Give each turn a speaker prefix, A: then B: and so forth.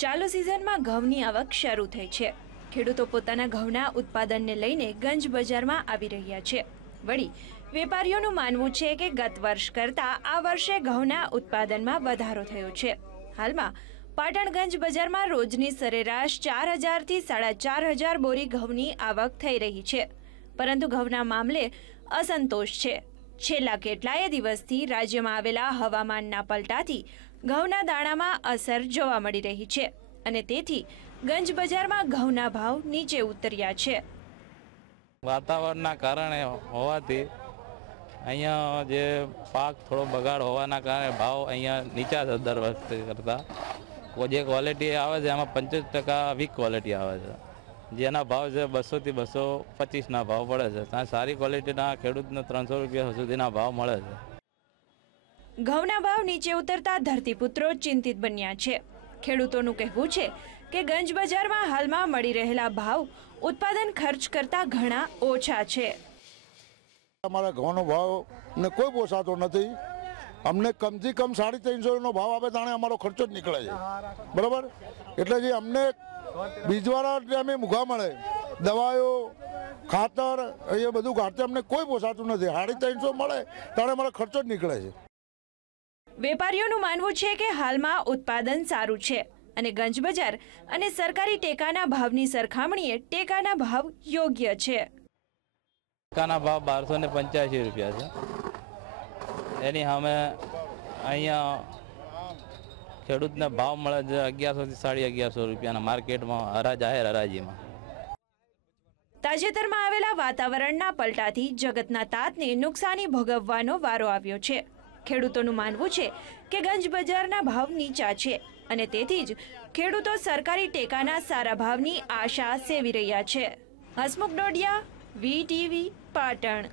A: ચાલુ સિઝનમાં ઘઉંની આવક શરૂ થઈ છે. ખેડૂતો પોતાના ઘઉંના ઉત્પાદનને લઈને ગંજ બજારમાં આવી રહ્યા છે. વળી, વેપારીઓનું માનવું છે કે ગત વર્ષ કરતાં આ વર્ષે ઘઉંના ઉત્પાદનમાં વધારો થયો છે. હાલમાં પાટણગંજ બજારમાં રોજની સરેરાશ ચાર હજારથી સાડા ચાર હજાર બોરી ઘઉંની આવક થઈ રહી છે. પરંતુ ઘઉંના મામલે અસંતોષ છે. છેલ્લા કેટલાય દિવસથી રાજ્યમાં આવેલા હવામાનના પલટાથી ઘઉંના દાણામાં અસર જોવા મળી રહી છે અને તેથી ગંજ બજારમાં ઘઉંના ભાવ નીચે ઉતર્યા છે.
B: વાતાવરણના કારણે હોવાથી અહીંયા જે પાક થોડો બગાડ હોવાના કારણે ભાવ અહીંયા નીચા દર વખતે કરતાં. જે ક્વોલિટી આવે છે, એમાં પંચોતેર ટકા વીક ક્વોલિટી આવે છે. જેના ભાવ છે બસોથી બસો પચીસના ભાવ પડે છે. ત્યાં સારી ક્વોલિટીના ખેડૂતને ત્રણસો રૂપિયા સુધીના ભાવ મળે છે.
A: ઘઉંના ભાવ નીચે ઉતરતા ધરતીપુત્રો ચિંતિત બન્યા છે. ખેડૂતોનું કહેવું છે કે ગંજ બજારમાં હાલમાં મળી રહેલા ભાવ ઉત્પાદન ખર્ચ કરતા ઘણા ઓછા છે.
C: અમારા ઘઉંનો ભાવ ને કોઈ પોસાતો નથી. અમને કમથી કમ સાડી ત્રણસોનો ભાવ આપે તાણે અમારો ખર્ચો જ નીકળે છે. બરાબર? એટલે જે અમને બીજવાળા ટાઈમે મૂઘા મળે. દવાઓ ખાતર એ બધું ઘાટતે અમને કોઈ પોસાતું નથી. સાડી ત્રણસો મળે ત્યારે અમારો ખર્ચો જ નીકળે છે.
A: વેપારીઓનું માનવું છે કે હાલમાં ઉત્પાદન સારું છે અને ગંજ બજાર અને સરકારી ટેકાના ભાવની સરખામણીએ ટેકાના ભાવ યોગ્ય છે.
B: ટેકાના ભાવ બારસો ને પંચ્યાસી રૂપિયા છે. એની સામે અહીંયા ખેડૂતને ભાવ મળે છે અગિયારસોથી સાડી અગિયારસો રૂપિયાના માર્કેટમાં હરા જાહેર હરાજીમાં.
A: તાજેતરમાં આવેલા વાતાવરણના પલટાથી જગતના તાતને નુકસાની ભોગવવાનો વારો આવ્યો છે. ખેડૂતોનું માનવું છે કે ગંજ બજારના ભાવ નીચા છે અને તેથી જ ખેડૂતો સરકારી ટેકાના સારા ભાવની આશા સેવી રહ્યા છે. હસમુખ ડોડિયા વીટીવી પાટણ.